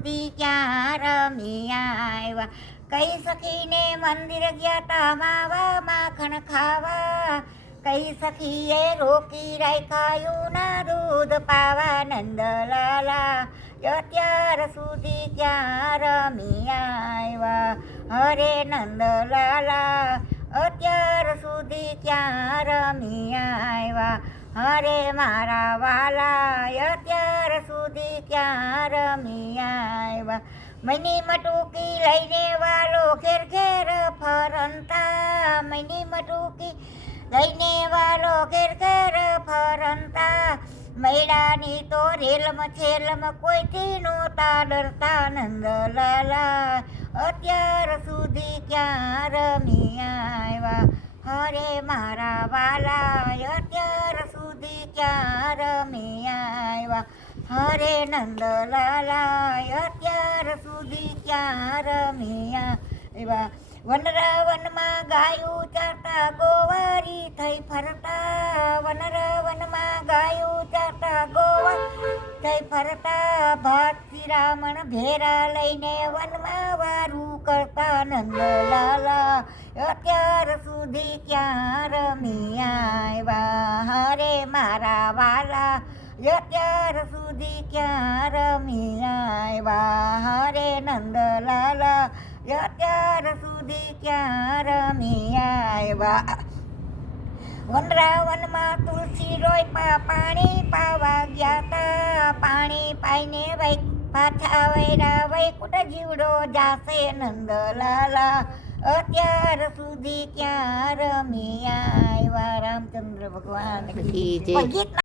સુધી ક્યાં રમી આવ્યા. કઈ સખીને મંદિર ગયા તા માવા માખણ ખાવા. કઈ સખીએ રોકી રાખ્યું ના દૂધ પાવા. નંદલાલા અત્યાર સુધી ક્યાં રમી આવ્યા. હરે નંદલાલા અત્યાર સુધી ક્યાં રમી આવ્યા. હરે મારા વાલા અત્યાર સુધી ક્યાં રમી આવ્યા. મની મટુકી લઈને વાલો ઘેર ઘેર ફરંતા. મની મટુકી લઈને વાલો ઘેર ઘેર ફરંતા. મૈડાની તો રેલમાં છેલમાં કોઈથી નહોતા ડરતા. નંદલાલા અત્યાર સુધી ક્યાં રમી આવ્યા. હરે મારા વાલા અત્યાર સુધી ક્યાં રમી આવ્યા. હરે નંદલાલા અત્યાર સુધી ક્યાં રમી આવ્યા. વનરાવનમાં ગાયું ચારતા ગોવારી થઈ ફરતા. વનરાવનમાં ગાયું ચારતા ગોવારી થઈ ફરતા. ભાત શ્રીરામણ ભેરા લઈને વનમાં વારું કરતા. નંદલાલા અત્યાર સુધી ક્યાં રમી આવ્યા. હરે મારા વાલા અત્યાર સુધી ક્યાં રમી આવ્યા. હરે નંદલાલા અત્યાર સુધી ક્યાં રમી આવ્યા. વનરાવનમાં તુલસી રોય પાણી પાવા ગયા તા. પાણી પાઈને પાછા વૈરા વૈકુંઠ જીવડો જાશે. નંદલાલા અત્યાર સુધી ક્યાં રમી આવ્યા. રામચંદ્ર ભગવાન કી જય.